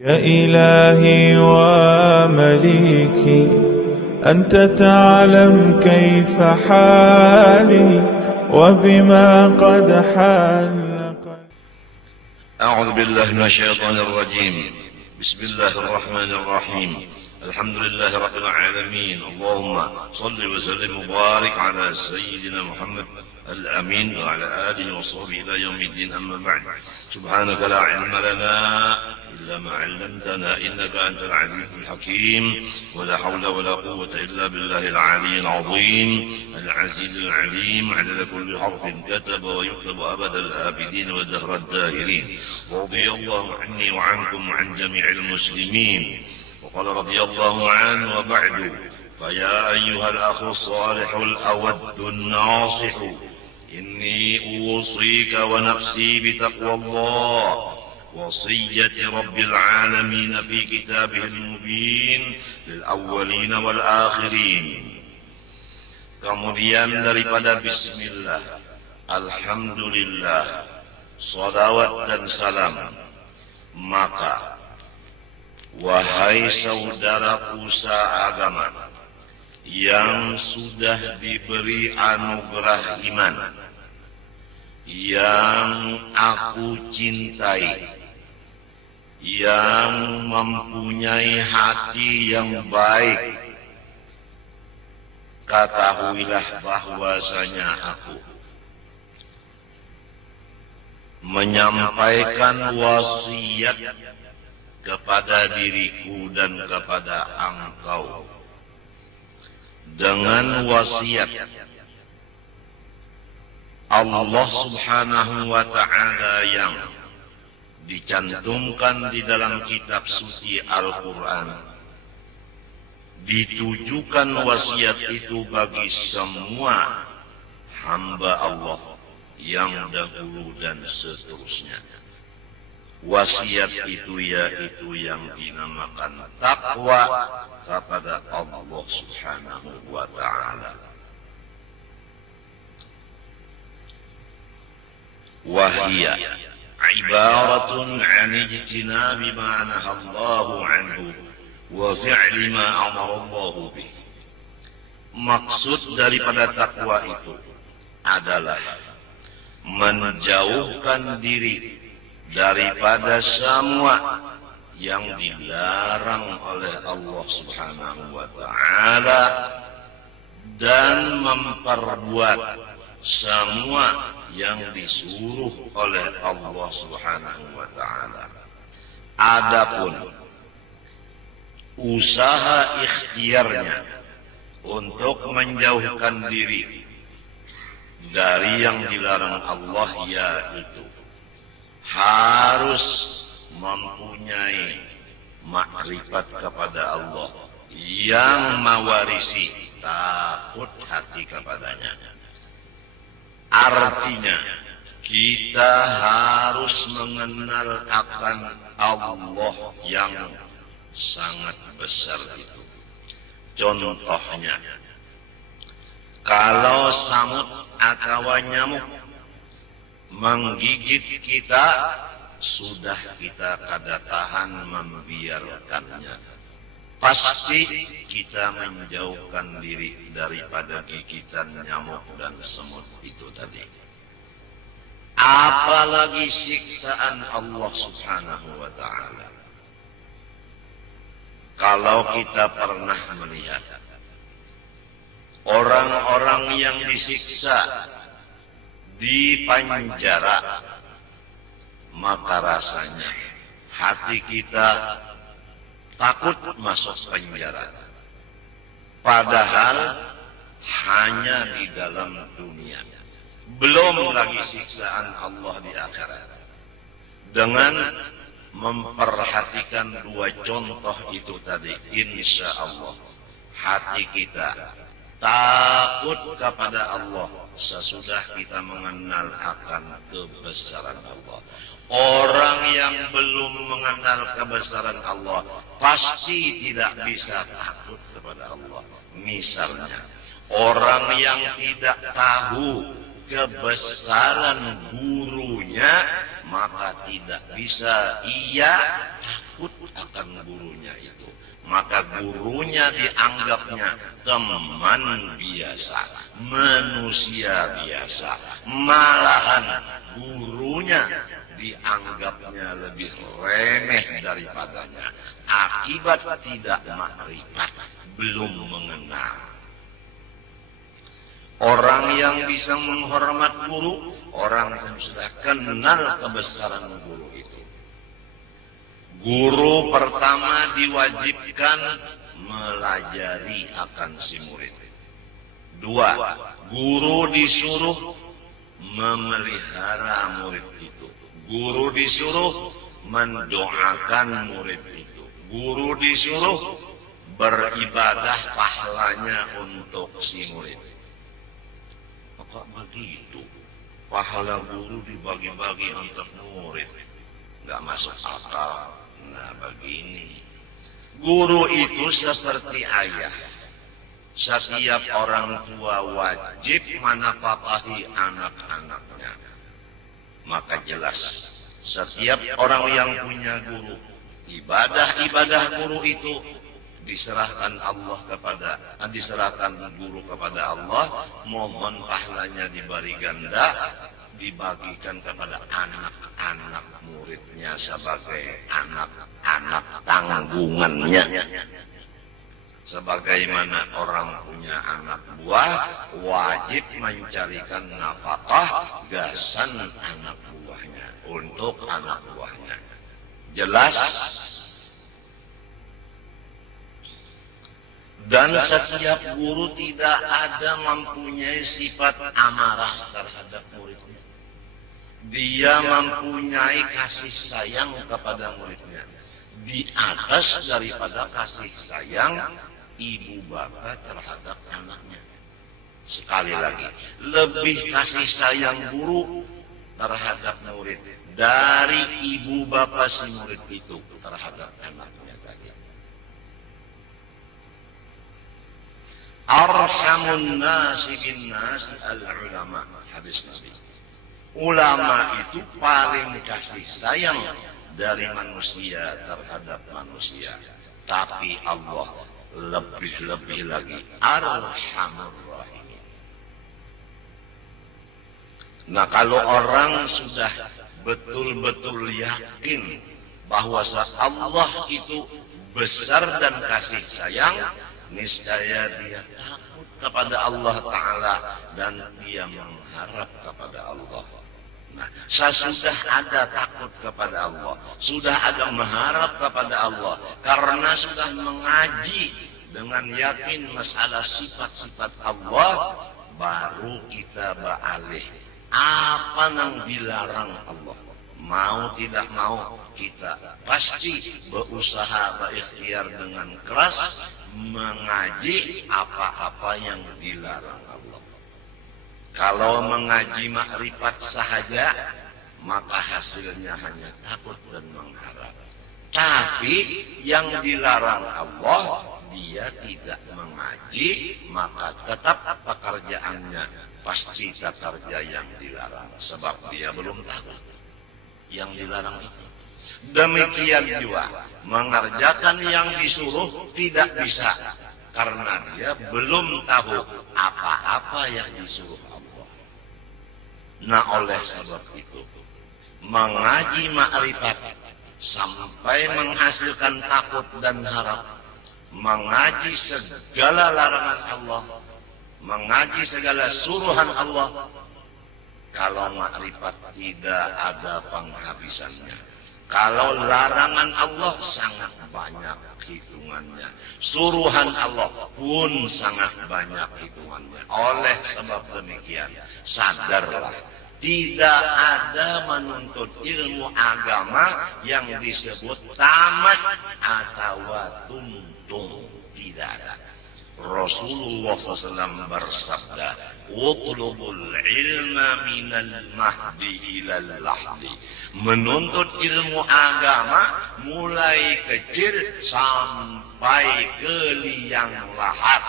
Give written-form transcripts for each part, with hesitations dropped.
يا إلهي ومليكي أنت تعلم كيف حالي وبما قد حل. أعوذ بالله من الشيطان الرجيم. بسم الله الرحمن الرحيم. الحمد لله رب العالمين. اللهم صل وسلم وبارك على سيدنا محمد الأمين وعلى آله وصحبه إلى يوم الدين. أما بعد، سبحانك لا علم لنا إلا ما علمتنا إنك أنت العليم الحكيم. ولا حول ولا قوة إلا بالله العلي العظيم العزيز العليم. عدد كل حرف كتب ويكتب أبد الآبدين ودهر الداهرين. رضي الله عني وعنكم وعن جميع المسلمين. وقال رضي الله عنه: وبعد، فيا أيها الأخ الصالح الأود الناصح، إني أوصيك ونفسي بتقوى الله، وصية رب العالمين في كتابه المبين للأولين والآخرين. Kemudian daripada bismillah, alhamdulillah, salawat dan salam, maka wahai saudaraku seagama yang sudah diberi anugerah iman, yang aku cintai, yang mempunyai hati yang baik, ketahuilah bahwasanya aku menyampaikan wasiat kepada diriku dan kepada engkau dengan wasiat Allah Subhanahu wa ta'ala yang dicantumkan di dalam kitab suci Al-Quran. Ditujukan wasiat itu bagi semua hamba Allah yang dahulu dan seterusnya. Wasiat itu yaitu yang dinamakan takwa kepada Allah Subhanahu wa ta'ala. Wahia ibaratun an ijtinabi ma nahallahu anhu wa fi'li ma amarallahu bih. Maksud daripada takwa itu adalah menjauhkan diri daripada semua yang dilarang oleh Allah Subhanahu wa ta'ala dan memperbuat semua yang disuruh oleh Allah Subhanahu wa ta'ala. Adapun usaha ikhtiarnya untuk menjauhkan diri dari yang dilarang Allah, yaitu harus mempunyai makrifat kepada Allah yang mewarisi takut hati kepadanya. Artinya kita harus mengenal akan Allah yang sangat besar itu. Contohnya, kalau samut atau nyamuk menggigit kita, sudah kita kada tahan membiarkannya. Pasti kita menjauhkan diri daripada gigitan nyamuk dan semut itu tadi. Apalagi siksaan Allah Subhanahu wa ta'ala. Kalau kita pernah melihat orang-orang yang disiksa di penjara, maka rasanya hati kita takut masuk penjara. Padahal hanya di dalam dunia, belum lagi siksaan Allah di akhirat. Dengan memperhatikan dua contoh itu tadi, insya Allah hati kita takut kepada Allah sesudah kita mengenal akan kebesaran Allah. Orang yang belum mengenal kebesaran Allah pasti tidak bisa takut kepada Allah. Misalnya, orang yang tidak tahu kebesaran gurunya, maka tidak bisa ia takut menghormatkan gurunya itu, maka gurunya dianggapnya teman biasa, manusia biasa. Malahan gurunya dianggapnya lebih remeh daripadanya, akibat tidak makrifat, belum mengenal. Orang yang bisa menghormat guru, orang yang sudah kenal kebesaran guru itu. Guru pertama diwajibkan melajari akan si murid. Dua, guru disuruh memelihara murid itu. Guru disuruh mendoakan murid itu. Guru disuruh beribadah pahalanya untuk si murid. Kok begitu? Pahala guru dibagi-bagi untuk murid. Nggak masuk akal. Nah begini. Guru itu seperti ayah. Setiap orang tua wajib menafkahi anak-anaknya. Maka jelas, setiap orang yang punya guru, ibadah-ibadah guru itu diserahkan guru kepada Allah, mohon pahalanya diberi ganda, dibagikan kepada anak-anak muridnya sebagai anak-anak tanggungannya. Sebagaimana orang punya anak buah, wajib mencarikan nafkah gasan anak buahnya untuk anak buahnya. Jelas? Dan setiap guru tidak ada mempunyai sifat amarah terhadap muridnya. Dia mempunyai kasih sayang kepada muridnya. Di atas daripada kasih sayang ibu bapak terhadap anaknya. Sekali lagi, lebih kasih sayang guru terhadap murid dari ibu bapak si murid itu terhadap anaknya tadi. Arhamun nasi bin nasi al-ulama, hadis Nabi. Ulama itu paling kasih sayang dari manusia terhadap manusia. Tapi Allah lebih-lebih lagi Arhamur Rahimin. Nah kalau orang sudah betul-betul yakin bahwa Allah itu besar dan kasih sayang, niscaya dia takut kepada Allah Ta'ala dan dia mengharap kepada Allah. Nah, sesudah ada takut kepada Allah, sudah ada mengharap kepada Allah, karena sudah mengaji dengan yakin masalah sifat-sifat Allah, baru kita beralih. Apa yang dilarang Allah? Mau tidak mau, kita pasti berusaha berikhtiar dengan keras mengaji apa-apa yang dilarang Allah. Kalau mengaji makrifat sahaja, maka hasilnya hanya takut dan mengharap. Tapi yang dilarang Allah, dia tidak mengaji, maka tetap pekerjaannya pasti pekerja yang dilarang. Sebab dia belum tahu yang dilarang itu. Demikian juga mengerjakan yang disuruh tidak bisa, karena dia belum tahu apa-apa yang disuruh Allah. Nah oleh sebab itu, mengaji makrifat sampai menghasilkan takut dan harap, mengaji segala larangan Allah, mengaji segala suruhan Allah. Kalau makrifat tidak ada penghabisannya. Kalau larangan Allah sangat banyak hitungannya, suruhan Allah pun sangat banyak hitungannya. Oleh sebab demikian, sadarlah, tidak ada menuntut ilmu agama yang disebut tamat atau tuntung. Tidak ada. Rasulullah SAW bersabda, "Utlubul ilma minal mahdi ilal lahdi." Menuntut ilmu agama mulai kecil sampai ke liang lahat.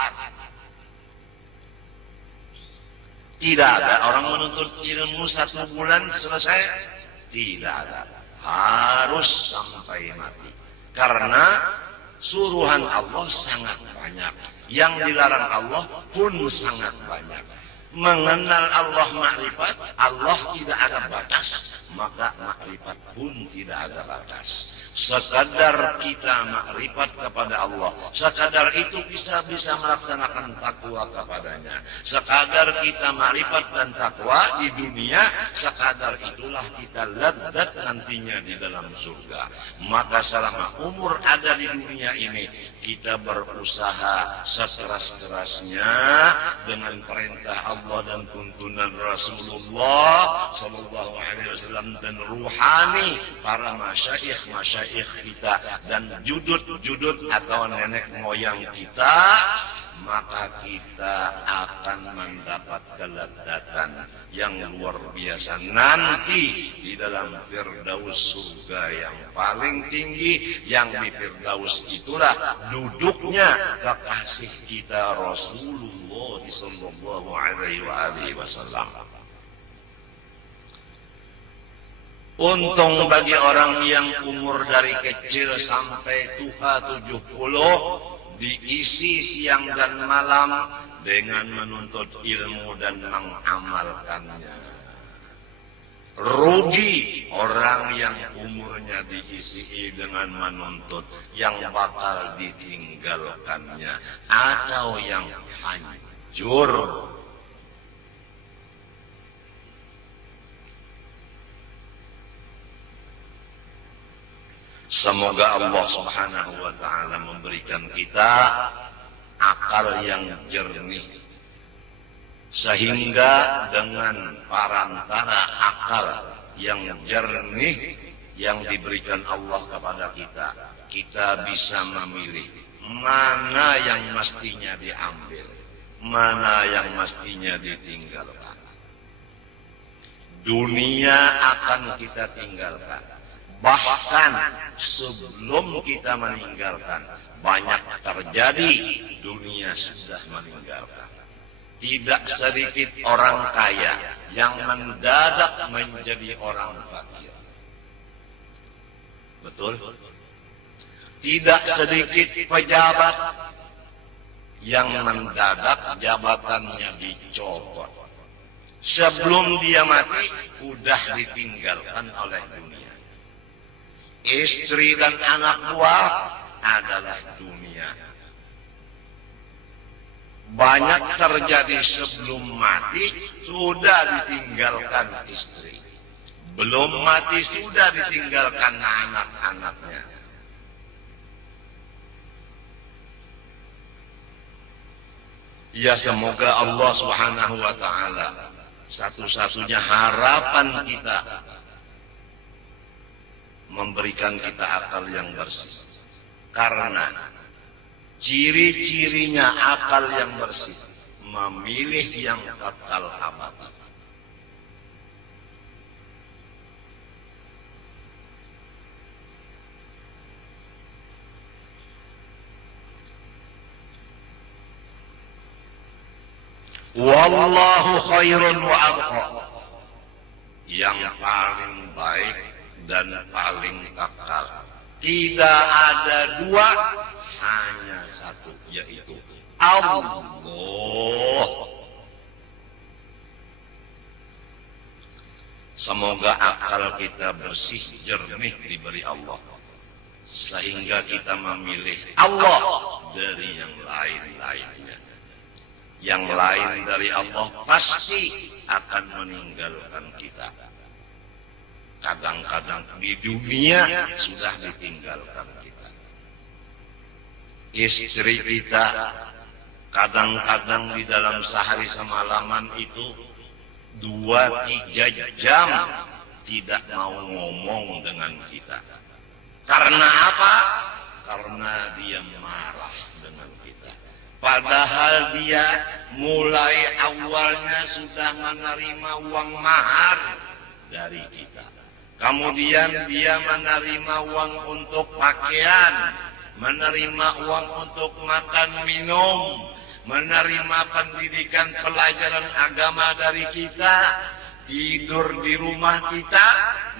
Tidak ada orang menuntut ilmu 1 bulan selesai. Tidak ada. Harus sampai mati. Karena suruhan Allah sangat banyak, yang dilarang Allah pun sangat banyak. Mengenal Allah makrifat, Allah tidak ada batas, maka makrifat pun tidak ada batas. Sekadar kita makrifat kepada Allah, sekadar itu bisa melaksanakan takwa kepadanya. Sekadar kita makrifat dan takwa di dunia, sekadar itulah kita lezat nantinya di dalam surga. Maka selama umur ada di dunia ini, kita berusaha sekeras-kerasnya dengan perintah Allah dan tuntunan Rasulullah Sallallahu Alaihi Wasallam dan ruhani para masyayikh kita dan judud atau nenek moyang kita, maka kita akan mendapat kelezatan yang luar biasa nanti di dalam Firdaus, surga yang paling tinggi. Yang di Firdaus itulah duduknya kekasih kita Rasulullah sallallahu alaihi wasallam. Untung bagi orang yang umur dari kecil sampai tua 70 diisi siang dan malam dengan menuntut ilmu dan mengamalkannya. Rugi orang yang umurnya diisi dengan menuntut yang bakal ditinggalkannya atau yang hancur. Semoga Allah Subhanahu wa ta'ala memberikan kita akal yang jernih, sehingga dengan parantara akal yang jernih yang diberikan Allah kepada kita, kita bisa memilih mana yang mestinya diambil, mana yang mestinya ditinggalkan. Dunia akan kita tinggalkan. Bahkan sebelum kita meninggalkan, banyak terjadi, dunia sudah meninggalkan. Tidak sedikit orang kaya yang mendadak menjadi orang fakir. Betul? Tidak sedikit pejabat yang mendadak jabatannya dicopot. Sebelum dia mati, sudah ditinggalkan oleh dunia. Istri dan anak buah adalah dunia. Banyak terjadi sebelum mati, sudah ditinggalkan istri. Belum mati, sudah ditinggalkan anak-anaknya. Ya, semoga Allah Subhanahu wa ta'ala satu-satunya harapan kita memberikan kita akal yang bersih. Karena ciri-cirinya akal yang bersih, memilih yang kekal abadi. Wallahu khairun wa abqa. Yang paling baik dan paling kekal. Tidak ada dua, hanya satu, yaitu Allah. Semoga akal kita bersih, jernih diberi Allah, sehingga kita memilih Allah dari yang lain-lainnya. Yang lain dari Allah pasti akan meninggalkan kita. Kadang-kadang di dunia sudah ditinggalkan kita. Istri kita kadang-kadang di dalam sehari semalaman itu 2-3 jam tidak mau ngomong dengan kita. Karena apa? Karena dia marah dengan kita. Padahal dia mulai awalnya sudah menerima uang mahar dari kita. Kemudian dia menerima uang untuk pakaian, menerima uang untuk makan minum, menerima pendidikan pelajaran agama dari kita, tidur di rumah kita.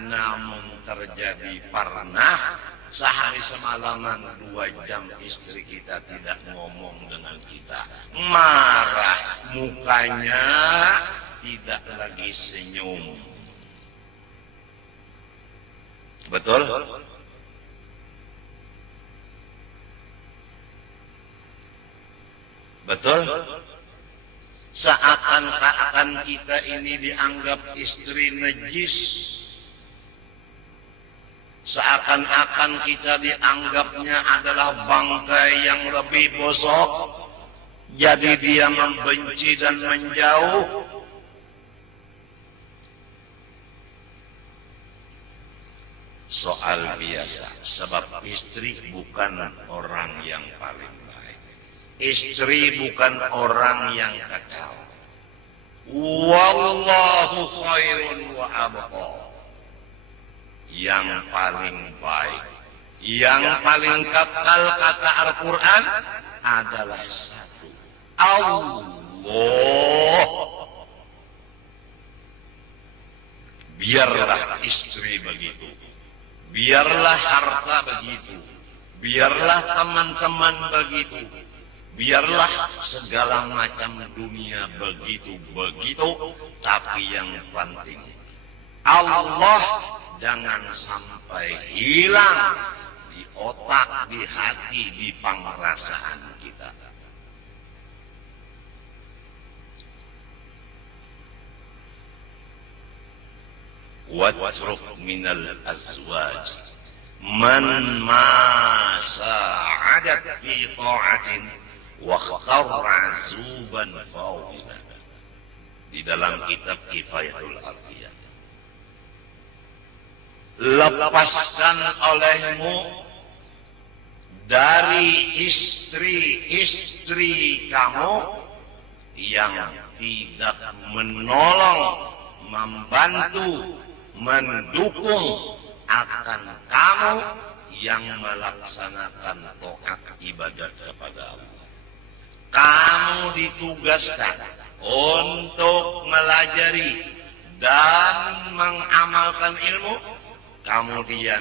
Namun terjadi pernah sehari semalaman 2 jam istri kita tidak ngomong dengan kita, marah, mukanya tidak lagi senyum. Betul? Betul? Seakan-akan kita ini dianggap istri najis. Seakan-akan kita dianggapnya adalah bangkai yang lebih bosok. Jadi dia membenci dan menjauh. Soal biasa. Sebab istri bukan orang yang paling baik. Istri bukan orang yang kacau. Wallahu khairun wa abqa. Yang paling baik, yang paling kekal, kata Al-Quran adalah satu, Allah. Biarlah istri begitu, biarlah harta begitu, biarlah teman-teman begitu, biarlah segala macam dunia begitu, tapi yang penting Allah jangan sampai hilang di otak, di hati, di pengerasaan kita. Watruk minal azwaj man ma sa'adat fi ta'atin wa kharra zuban fawila. Di dalam kitab Kifayatul Atqiyah. Lepaskan olehmu dari istri-istri kamu yang tidak menolong, membantu, mendukung akan kamu yang melaksanakan taat ibadat kepada Allah. Kamu ditugaskan untuk melajari dan mengamalkan ilmu. Kemudian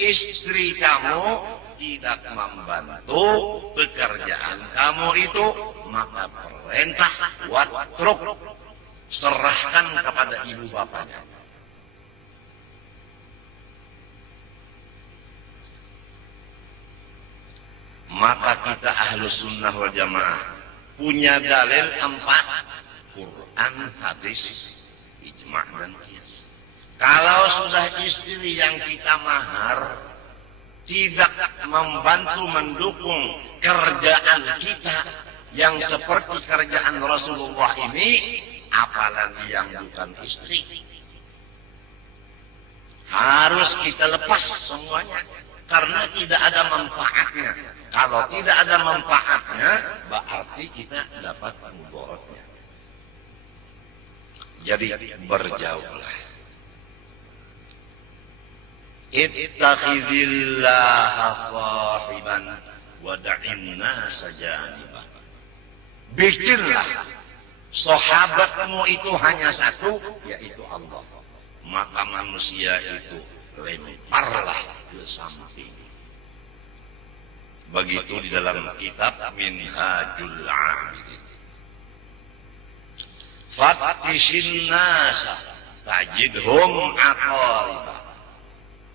istri kamu tidak membantu pekerjaan kamu itu, maka perintah watruk, serahkan kepada ibu bapaknya. Maka kita Ahlus Sunnah wal Jamaah punya dalil 4, Quran, hadis, ijma' dan qiyas. Kalau sudah istri yang kita mahar tidak membantu mendukung kerjaan kita yang seperti kerjaan Rasulullah ini, apalagi yang bukan istri, harus kita lepas semuanya karena tidak ada manfaatnya. Kalau tidak ada manfaatnya, berarti kita dapat mudaratnya. Jadi berjauhlah. Ittakhidhillaha sahiban wa da'in nasa janibah. Bikinlah sahabatmu itu hanya satu, yaitu Allah. Maka manusia itu lemparlah ke samping. Begitu di dalam kitab Minhajul Abidin. Fattishin nasa tajidhum aqariba.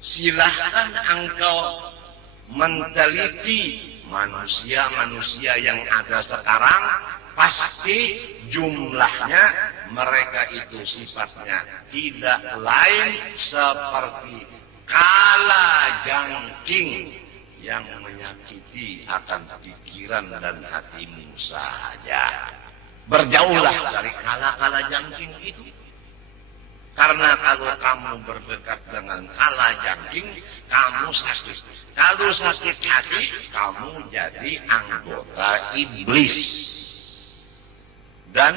Silahkan engkau meneliti manusia-manusia yang ada sekarang, pasti jumlahnya mereka itu sifatnya tidak lain seperti kalajengking yang menyakiti akan pikiran dan hatimu saja. Berjauhlah dari kalajengking itu. Karena kalau kamu berdekat dengan kalajengking, kamu sakit. Kalau sakit hati, kamu jadi anggota iblis. Dan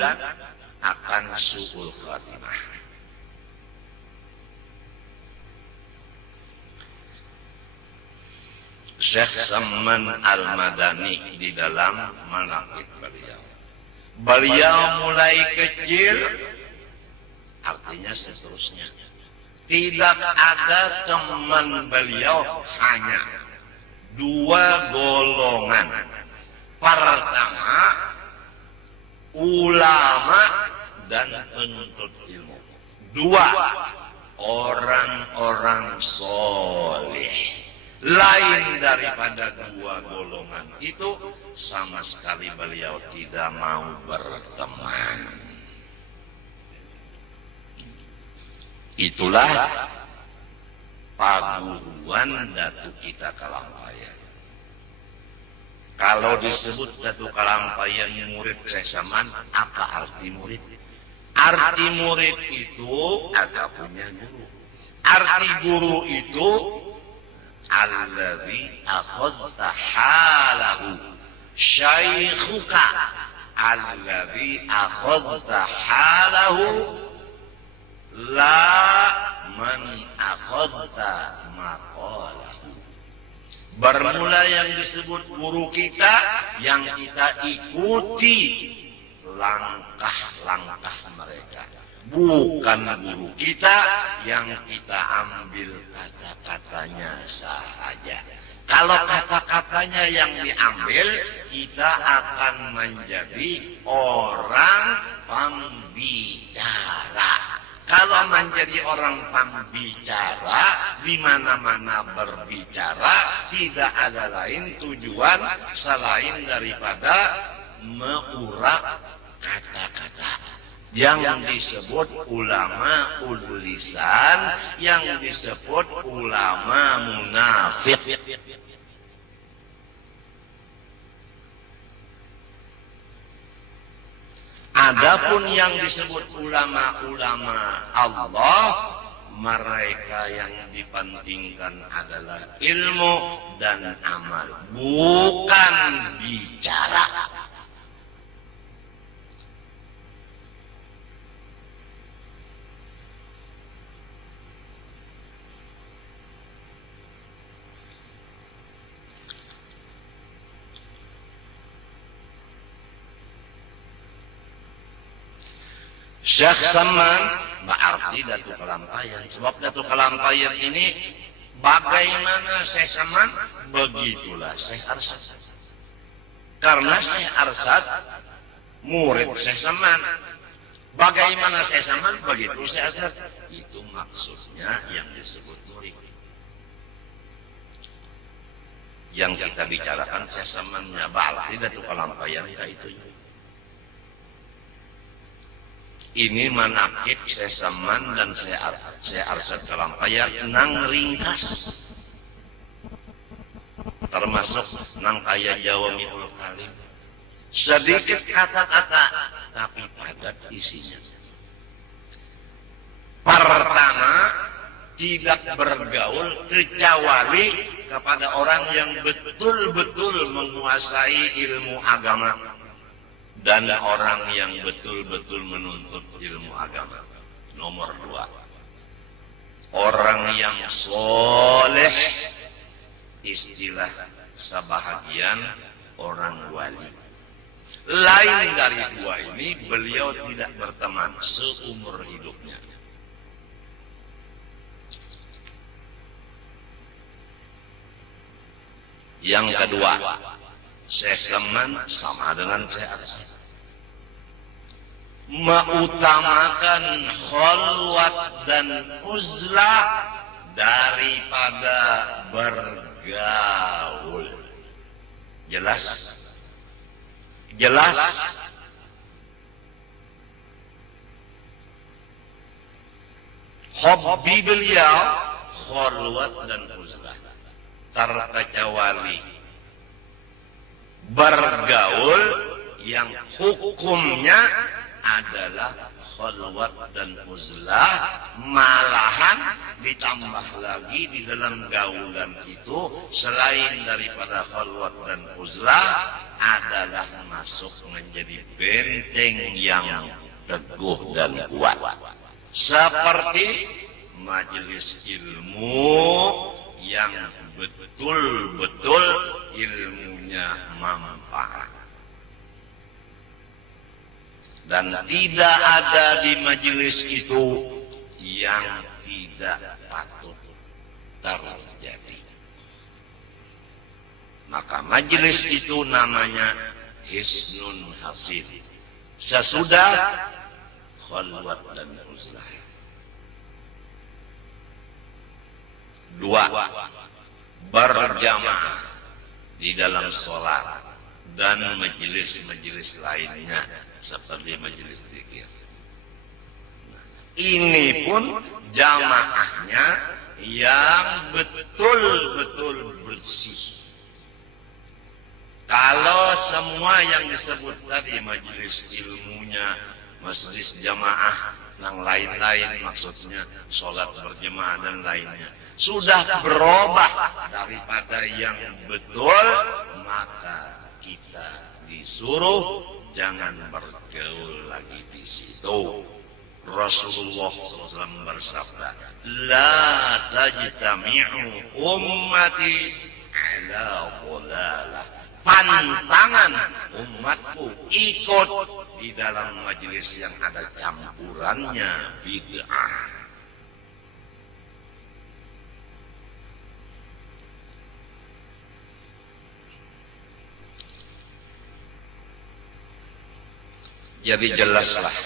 akan su'ul khatimah. Syekh Samman Al-Madani di dalam manaqib beliau. Beliau mulai kecil, artinya seterusnya. Tidak ada teman beliau, hanya dua golongan. Pertama, ulama dan penuntut ilmu. Dua, orang-orang soleh. Lain daripada dua golongan itu, sama sekali beliau tidak mau berteman. Itulah paguruan Datu kita Kalampayan. Kalau disebut Datu Kalampayan murid Syekh Saman, apa arti murid? Arti murid itu ada punya guru. Arti guru itu alladzi akhadta halahu syaikhuka, alladzi akhadta halahu la man akhadta maqalahu. Bermula yang disebut guru kita, yang kita ikuti langkah-langkah mereka. Bukan guru kita yang kita ambil kata-katanya saja. Kalau kata-katanya yang diambil, kita akan menjadi orang pembicara. Kalau menjadi orang pembicara, di mana-mana berbicara, tidak ada lain tujuan selain daripada mengurak kata-kata. Yang disebut ulama ulisan, yang disebut ulama munafik. Adapun yang disebut ulama-ulama Allah, mereka yang dipentingkan adalah ilmu dan amal, bukan bicara. Syekh Saman berarti Datu Kalampayan. Sebab Datu Kalampayan ini bagaimana Syekh Saman, begitulah Syekh Arsad. Karena Syekh Arsad murid Syekh Saman. Bagaimana Syekh Saman, begitu Syekh Arsad. Itu maksudnya yang disebut murid. Yang kita bicarakan Syekh Samannya berarti Datu Kalampayan itu. Ini manakib Syekh Saman dan Syekh Arsad Kalampayan nang ringkas, termasuk nang kaya Jawamiul Kalim. Sedikit kata-kata tapi padat isinya. Pertama, tidak bergaul kecuali kepada orang yang betul-betul menguasai ilmu agama dan orang yang betul-betul menuntut ilmu agama. Nomor dua, orang yang soleh, istilah sebahagian orang wali. Lain dari dua ini, beliau tidak berteman seumur hidupnya. Yang kedua, Syekh Saman sama dengan Syekh Arsad mengutamakan khalwat dan uzlah daripada bergaul. Jelas? Jelas? Hobi beliau khalwat dan uzlah, terkecuali bergaul yang hukumnya adalah khalwat dan uzlah, malahan ditambah lagi di dalam gaulan itu selain daripada khalwat dan uzlah adalah masuk menjadi benteng yang teguh dan kuat, seperti majelis ilmu yang betul-betul ilmunya manfaat. Dan tidak ada di majelis itu yang tidak patut terjadi. maka majelis itu namanya hisnun hasin. Sesudah khalwat dan uzlah. 2. Berjamaah di dalam sholat dan majelis-majelis lainnya seperti majelis zikir. Ini pun jamaahnya yang betul-betul bersih. Kalau semua yang disebut tadi majelis ilmunya, majelis jamaah, yang lain-lain maksudnya sholat berjemaah dan lainnya sudah berubah daripada yang betul, maka kita disuruh jangan bergaul lagi di situ. Rasulullah SAW bersabda, la tajtami'u ummati ala dhalalah. Pantangan umatku ikut di dalam majelis yang ada campurannya bid'ah. Jadi jelaslah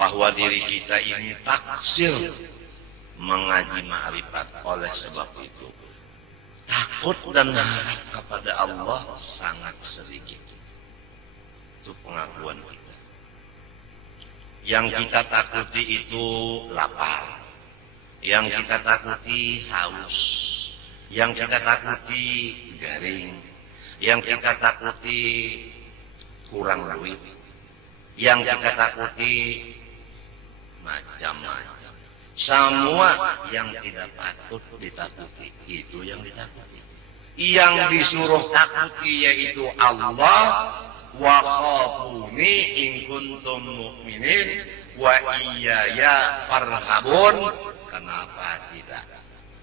bahwa diri kita ini taksir mengaji ma'rifat. Oleh sebab itu takut dan harap kepada Allah sangat sedikit. Itu pengakuan kita. Yang kita takuti itu lapar, yang kita takuti haus, yang kita takuti garing, yang kita takuti kurang duit, yang kita takuti macam-macam. Semua yang tidak patut ditakuti itu yang ditakuti. Yang disuruh takuti yaitu Allah. Wa khafuni in kuntum mu'minin wa iyaya farhabun. Kenapa tidak?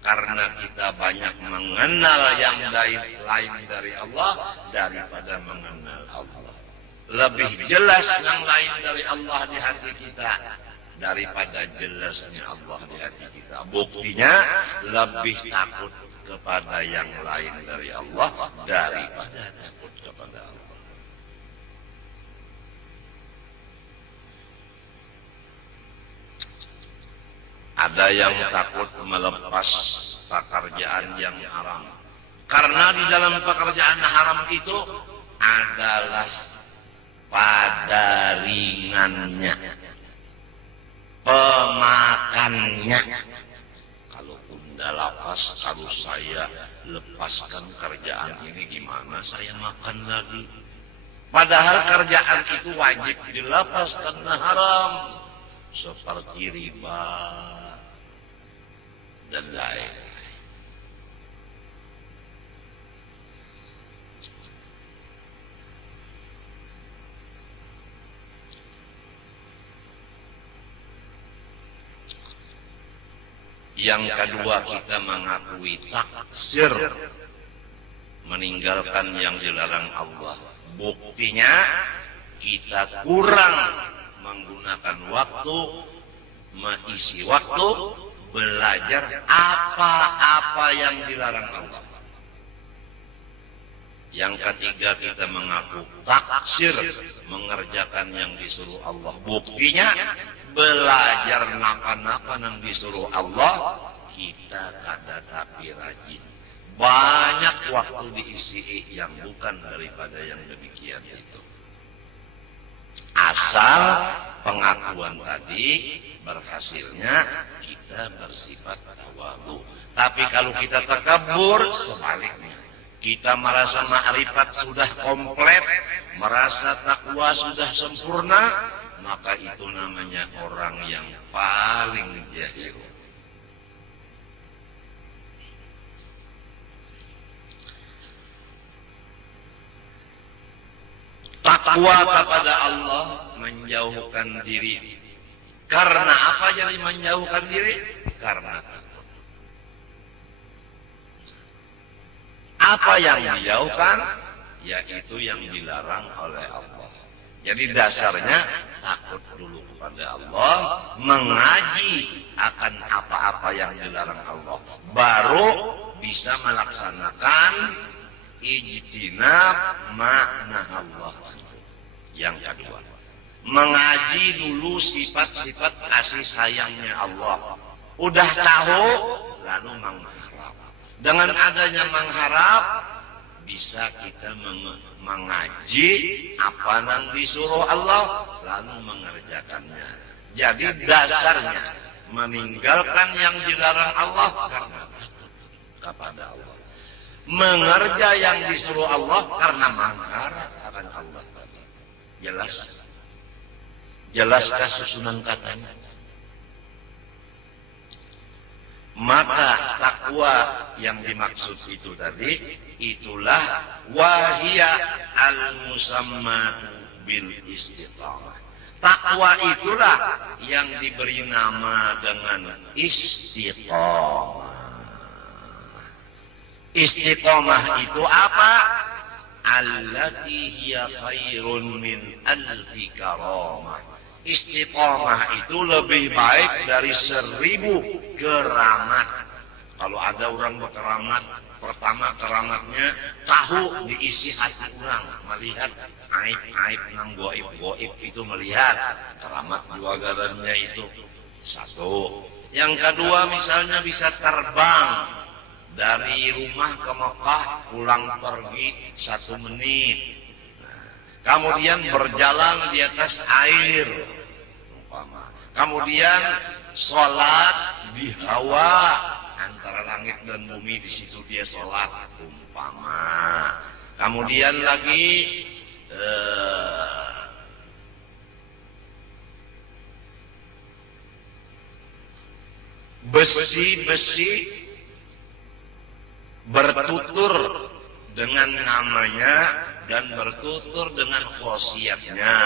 Karena kita banyak mengenal yang lain dari Allah daripada mengenal Allah. Lebih jelas yang lain dari Allah di hati kita daripada jelasnya Allah di hati kita. Buktinya lebih takut kepada yang lain dari Allah daripada takut kepada Allah. Ada yang takut melepas pekerjaan yang haram. Karena di dalam pekerjaan haram itu adalah pada ringannya, pemakannya. Kalau Bunda lapas, kalau saya lepaskan kerjaan ini gimana saya makan lagi? Padahal kerjaan itu wajib dilepas karena haram, seperti riba dan lain. Yang kedua, kita mengakui taksir meninggalkan yang dilarang Allah. Buktinya kita kurang menggunakan waktu, mengisi waktu, belajar apa-apa yang dilarang Allah. Yang ketiga, kita mengaku taksir mengerjakan yang disuruh Allah. Buktinya belajar napa-napa yang disuruh Allah, kita kada tapi rajin. Banyak waktu diisi yang bukan daripada yang demikian itu. Asal pengakuan tadi berhasilnya kita bersifat tawadhu. Tapi kalau kita takabur, sebaliknya. Kita merasa ma'rifat sudah komplit, merasa takwa sudah sempurna, maka itu namanya orang yang paling jahil. Takwa kepada Allah menjauhkan diri. Karena apa jadi menjauhkan diri? Karena takut. Apa yang dijauhkan? Yaitu yang dilarang oleh Allah. Jadi dasarnya takut dulu kepada Allah, mengaji akan apa-apa yang dilarang Allah, baru bisa melaksanakan ijtinab makna Allah. Yang kedua, mengaji dulu sifat-sifat kasih sayangnya Allah. Udah tahu, lalu mengharap. Dengan adanya mengharap, bisa kita mengaji apa yang disuruh Allah, lalu mengerjakannya. Jadi dasarnya meninggalkan yang dilarang Allah karena takut kepada Allah. Mengerja yang disuruh Allah karena mengharap akan Allah. Jelas? Jelaskah susunan katanya? Maka takwa yang dimaksud itu tadi, itulah wahia al-musammatu bil istiqamah. Takwa itulah yang diberi nama dengan istiqamah. Istiqamah itu apa? Allati hiya khairun min alfi karamah. Istiqamah itu lebih baik dari 1000 keramat. Kalau ada orang berkeramat, pertama keramatnya tahu diisi hati orang, melihat aib-aib nang goib-goib itu, melihat keramat dua garannya itu satu. Yang kedua misalnya bisa terbang dari rumah ke Mekah pulang pergi 1 menit. Kemudian berjalan di atas air, kemudian sholat di hawa antara langit dan bumi, di situ dia sholat umpama. Kemudian lagi besi-besi bertutur dengan namanya dan bertutur dengan khosiatnya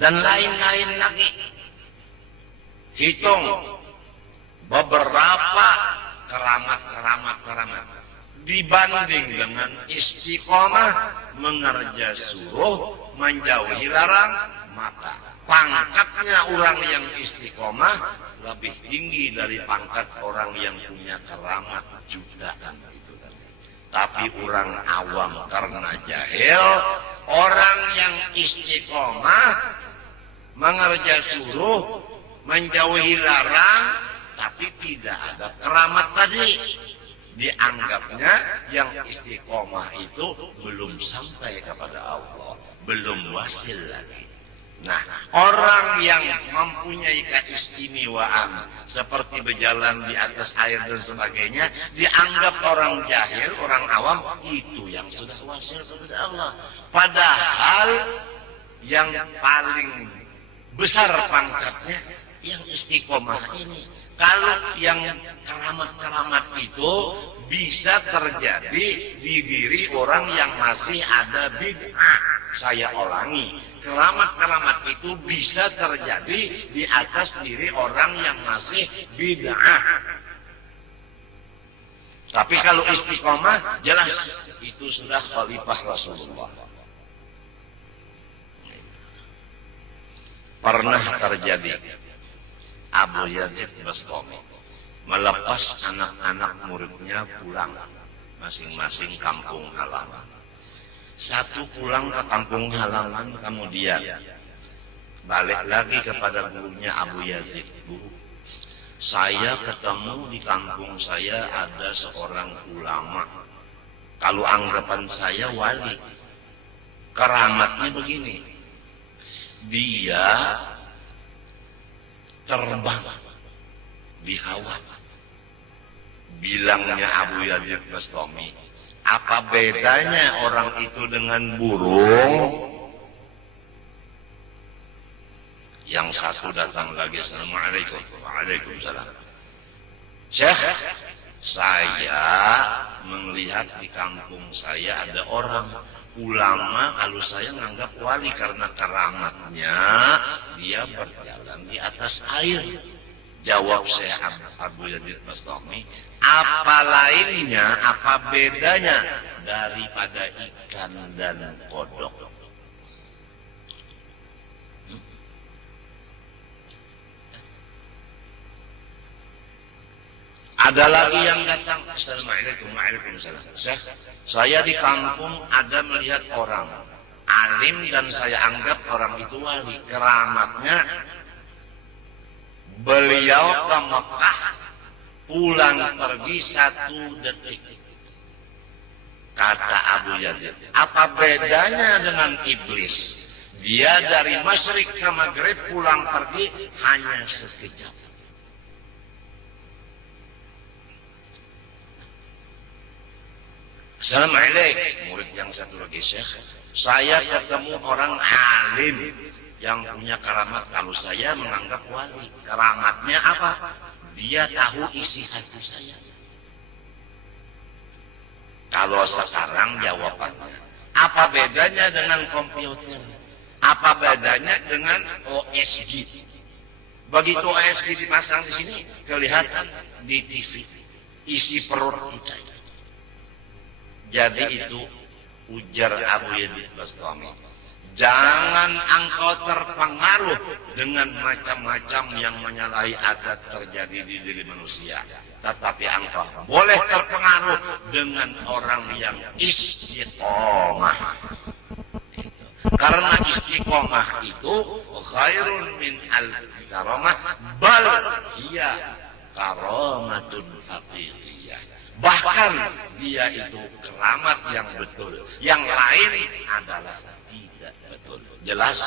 dan lain-lain lagi. Hitung beberapa keramat dibanding dengan istiqomah mengerja suruh menjauhi larang, maka pangkatnya orang yang istiqomah lebih tinggi dari pangkat orang yang punya keramat jutaan itu tadi. Tapi orang awam karena jahil, orang yang istiqomah mengerja suruh menjauhi larang tapi tidak ada keramat tadi, dianggapnya yang istiqomah itu belum sampai kepada Allah, belum wasil lagi. Nah, orang yang mempunyai keistimewaan seperti berjalan di atas air dan sebagainya, dianggap orang jahil, orang awam, itu yang sudah wasil kepada Allah. Padahal yang paling besar pangkatnya yang istiqomah ini. Kalau yang keramat-keramat itu bisa terjadi di diri orang yang masih ada bid'ah. Saya ulangi, keramat-keramat itu bisa terjadi di atas diri orang yang masih bid'ah. Tapi kalau istiqomah, jelas itu sudah khalifah Rasulullah. Pernah terjadi Abu Yazid Bastami melepas anak-anak muridnya pulang masing-masing kampung halaman. Satu pulang ke kampung halaman, kemudian balik lagi kepada gurunya Abu Yazid. Guru, saya ketemu di kampung saya ada seorang ulama. Kalau anggapan saya wali. Keramatnya begini. Dia terbang di hawa. Bilangnya Abu Yazid Bastami, apa bedanya orang itu dengan burung? Yang satu datang lagi, Assalamualaikum. Waalaikumsalam. Syekh, saya melihat di kampung saya ada orang ulama, kalau saya menganggap wali karena keramatnya dia berjalan di atas air. Jawab saya Abu Yazid Bastami, apa lainnya, apa bedanya daripada ikan dan kodok? Ada lagi yang datang, Assalamualaikum, waalaikumsalam. Saya di kampung ada melihat orang alim dan saya anggap orang itu wali. Keramatnya beliau ke Mekah pulang pergi 1 detik. Kata Abu Yazid, apa bedanya dengan iblis? Dia dari masyrik ke maghrib pulang pergi hanya sekejap. Assalamualaikum. Murid yang satu lagi, Syekh, saya ketemu orang alim yang punya keramat. Kalau saya menganggap wali, keramatnya apa? Dia tahu isi hati saya. Kalau sekarang jawabannya, apa bedanya dengan komputer? Apa bedanya dengan OSG? Begitu OSG dipasang di sini, kelihatan di TV isi perut kita. Jadi itu ujar Abu Yazid Bastami. Jangan engkau terpengaruh dengan macam-macam yang menyalahi adat terjadi di diri manusia. Tetapi engkau boleh terpengaruh dengan orang yang istiqomah. Karena istiqomah itu khairun min al-karamah, bal hiya karamatun haqiqiyah. Bahkan dia itu keramat yang betul. Yang lain adalah tidak betul. Jelas?